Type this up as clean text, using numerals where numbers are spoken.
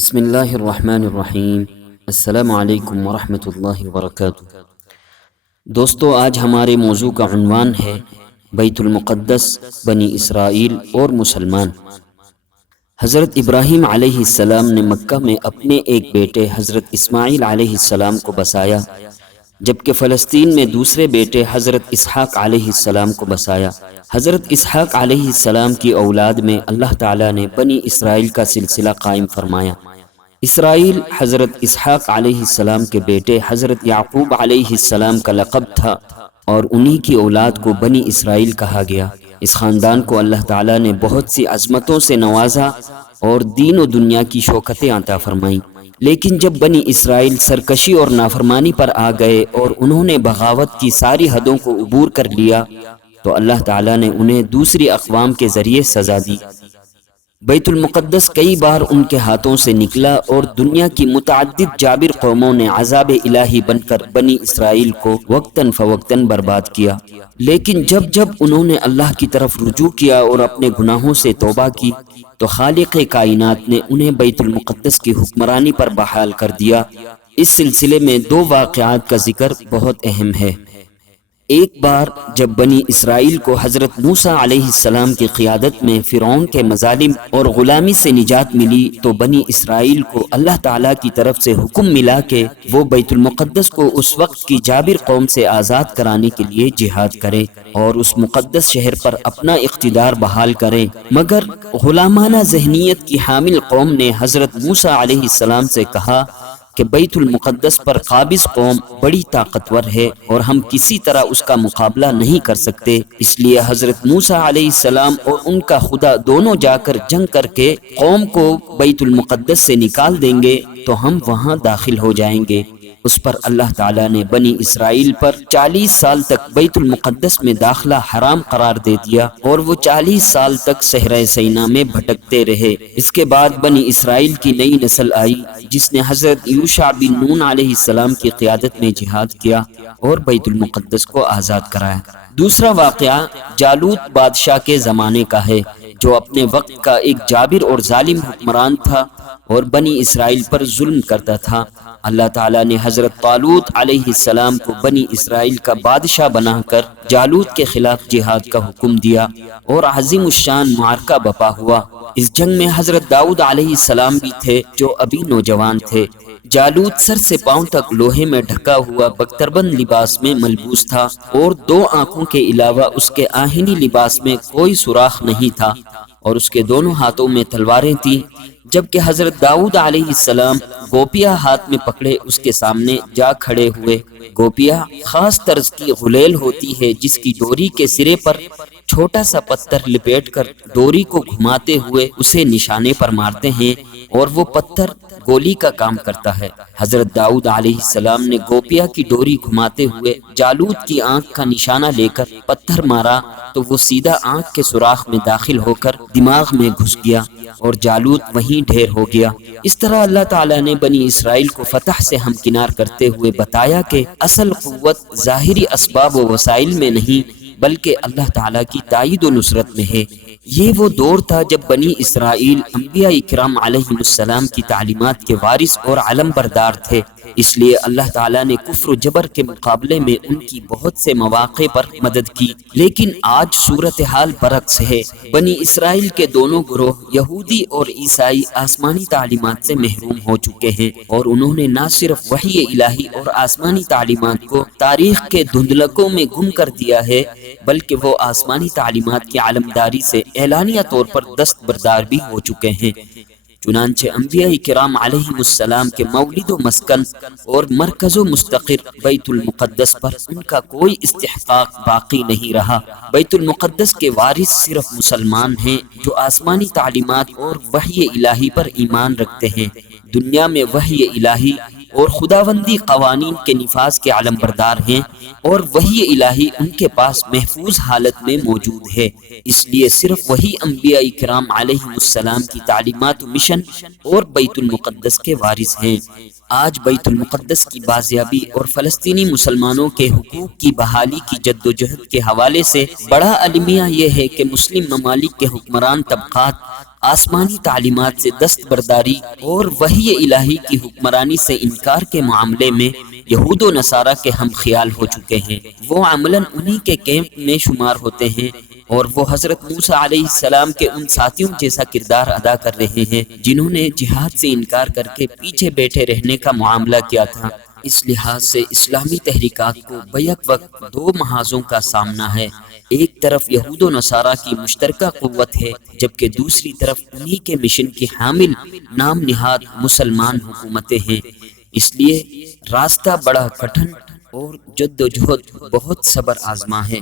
بسم اللہ الرحمن الرحیم۔ السلام علیکم ورحمۃ اللہ وبرکاتہ۔ دوستو، آج ہمارے موضوع کا عنوان ہے بیت المقدس، بنی اسرائیل اور مسلمان۔ حضرت ابراہیم علیہ السلام نے مکہ میں اپنے ایک بیٹے حضرت اسماعیل علیہ السلام کو بسایا، جبکہ فلسطین میں دوسرے بیٹے حضرت اسحاق علیہ السلام کو بسایا۔ حضرت اسحاق علیہ السلام کی اولاد میں اللہ تعالیٰ نے بنی اسرائیل کا سلسلہ قائم فرمایا۔ اسرائیل حضرت اسحاق علیہ السلام کے بیٹے حضرت یعقوب علیہ السلام کا لقب تھا، اور انہی کی اولاد کو بنی اسرائیل کہا گیا۔ اس خاندان کو اللہ تعالیٰ نے بہت سی عظمتوں سے نوازا اور دین و دنیا کی شوکتیں عطا فرمائیں، لیکن جب بنی اسرائیل سرکشی اور نافرمانی پر آ گئے اور انہوں نے بغاوت کی ساری حدوں کو عبور کر لیا، تو اللہ تعالیٰ نے انہیں دوسری اقوام کے ذریعے سزا دی۔ بیت المقدس کئی بار ان کے ہاتھوں سے نکلا اور دنیا کی متعدد جابر قوموں نے عذاب الہی بن کر بنی اسرائیل کو وقتاً فوقتاً برباد کیا، لیکن جب انہوں نے اللہ کی طرف رجوع کیا اور اپنے گناہوں سے توبہ کی تو خالق کائنات نے انہیں بیت المقدس کی حکمرانی پر بحال کر دیا۔ اس سلسلے میں دو واقعات کا ذکر بہت اہم ہے۔ ایک بار جب بنی اسرائیل کو حضرت موسیٰ علیہ السلام کی قیادت میں فرعون کے مظالم اور غلامی سے نجات ملی، تو بنی اسرائیل کو اللہ تعالیٰ کی طرف سے حکم ملا کہ وہ بیت المقدس کو اس وقت کی جابر قوم سے آزاد کرانے کے لیے جہاد کریں اور اس مقدس شہر پر اپنا اقتدار بحال کریں، مگر غلامانہ ذہنیت کی حامل قوم نے حضرت موسیٰ علیہ السلام سے کہا کہ بیت المقدس پر قابض قوم بڑی طاقتور ہے اور ہم کسی طرح اس کا مقابلہ نہیں کر سکتے، اس لیے حضرت موسیٰ علیہ السلام اور ان کا خدا دونوں جا کر جنگ کر کے قوم کو بیت المقدس سے نکال دیں گے تو ہم وہاں داخل ہو جائیں گے۔ اس پر اللہ تعالیٰ نے بنی اسرائیل پر 40 سال تک بیت المقدس میں داخلہ حرام قرار دے دیا اور وہ 40 سال تک صحرائے سینا میں بھٹکتے رہے۔ اس کے بعد بنی اسرائیل کی نئی نسل آئی جس نے حضرت یوشع بن نون علیہ السلام کی قیادت میں جہاد کیا اور بیت المقدس کو آزاد کرایا۔ دوسرا واقعہ جالوت بادشاہ کے زمانے کا ہے، جو اپنے وقت کا ایک جابر اور ظالم حکمران تھا اور بنی اسرائیل پر ظلم کرتا تھا۔ اللہ تعالیٰ نے حضرت طالوت علیہ السلام کو بنی اسرائیل کا بادشاہ بنا کر جالوت کے خلاف جہاد کا حکم دیا اور عظیم الشان معرکہ بپا ہوا۔ اس جنگ میں حضرت داؤد علیہ السلام بھی تھے، جو ابھی نوجوان تھے۔ جالوت سر سے پاؤں تک لوہے میں ڈھکا ہوا بختربند لباس میں ملبوس تھا اور 2 آنکھوں کے علاوہ اس کے آہنی لباس میں کوئی سوراخ نہیں تھا، اور اس کے دونوں ہاتھوں میں تلواریں تھیں، جبکہ حضرت داؤد علیہ السلام گوپیا ہاتھ میں پکڑے اس کے سامنے جا کھڑے ہوئے۔ گوپیا خاص طرز کی غلیل ہوتی ہے جس کی ڈوری کے سرے پر چھوٹا سا پتھر لپیٹ کر ڈوری کو گھماتے ہوئے اسے نشانے پر مارتے ہیں اور وہ پتھر گولی کا کام کرتا ہے۔ حضرت داؤد علیہ السلام نے گوپیا کی ڈوری گھماتے ہوئے جالوت کی آنکھ کا نشانہ لے کر پتھر مارا تو وہ سیدھا آنکھ کے سوراخ میں داخل ہو کر دماغ میں گھس گیا اور جالوت وہیں ڈھیر ہو گیا۔ اس طرح اللہ تعالیٰ نے بنی اسرائیل کو فتح سے ہمکنار کرتے ہوئے بتایا کہ اصل قوت ظاہری اسباب و وسائل میں نہیں بلکہ اللہ تعالیٰ کی تائید و نصرت میں ہے۔ یہ وہ دور تھا جب بنی اسرائیل انبیاء کرام علیہم السلام کی تعلیمات کے وارث اور علم بردار تھے، اس لیے اللہ تعالیٰ نے کفر و جبر کے مقابلے میں ان کی بہت سے مواقع پر مدد کی۔ لیکن آج صورتحال برعکس ہے۔ بنی اسرائیل کے دونوں گروہ یہودی اور عیسائی آسمانی تعلیمات سے محروم ہو چکے ہیں، اور انہوں نے نہ صرف وحی الہی اور آسمانی تعلیمات کو تاریخ کے دھندلکوں میں گم کر دیا ہے بلکہ وہ آسمانی تعلیمات کی علمداری سے اعلانیہ طور پر دستبردار بھی ہو چکے ہیں۔ چنانچہ انبیاء کرام علیہم السلام کے مولد و مسکن اور مرکز و مستقر بیت المقدس پر ان کا کوئی استحقاق باقی نہیں رہا۔ بیت المقدس کے وارث صرف مسلمان ہیں جو آسمانی تعلیمات اور وحی الہی پر ایمان رکھتے ہیں۔ دنیا میں وحی الہی اور خداوندی قوانین کے نفاذ کے علم بردار ہیں اور وحی الہی ان کے پاس محفوظ حالت میں موجود ہے، اس لیے صرف وہی انبیاء کرام علیہم السلام کی تعلیمات و مشن اور بیت المقدس کے وارث ہیں۔ آج بیت المقدس کی بازیابی اور فلسطینی مسلمانوں کے حقوق کی بحالی کی جدوجہد کے حوالے سے بڑا المیہ یہ ہے کہ مسلم ممالک کے حکمران طبقات آسمانی تعلیمات سے دستبرداری اور وحی الہی کی حکمرانی سے انکار کے معاملے میں یہود و نصارہ کے ہم خیال ہو چکے ہیں۔ وہ عملاً انہی کے کیمپ میں شمار ہوتے ہیں اور وہ حضرت موسیٰ علیہ السلام کے ان ساتھیوں جیسا کردار ادا کر رہے ہیں جنہوں نے جہاد سے انکار کر کے پیچھے بیٹھے رہنے کا معاملہ کیا تھا۔ اس لحاظ سے اسلامی تحریکات کو بیک وقت دو محاذوں کا سامنا ہے۔ ایک طرف یہود و نصارہ کی مشترکہ قوت ہے، جبکہ دوسری طرف انہی کے مشن کی حامل نام نہاد مسلمان حکومتیں ہیں۔ اس لیے راستہ بڑا کٹھن اور جد و جہد بہت صبر آزما ہے۔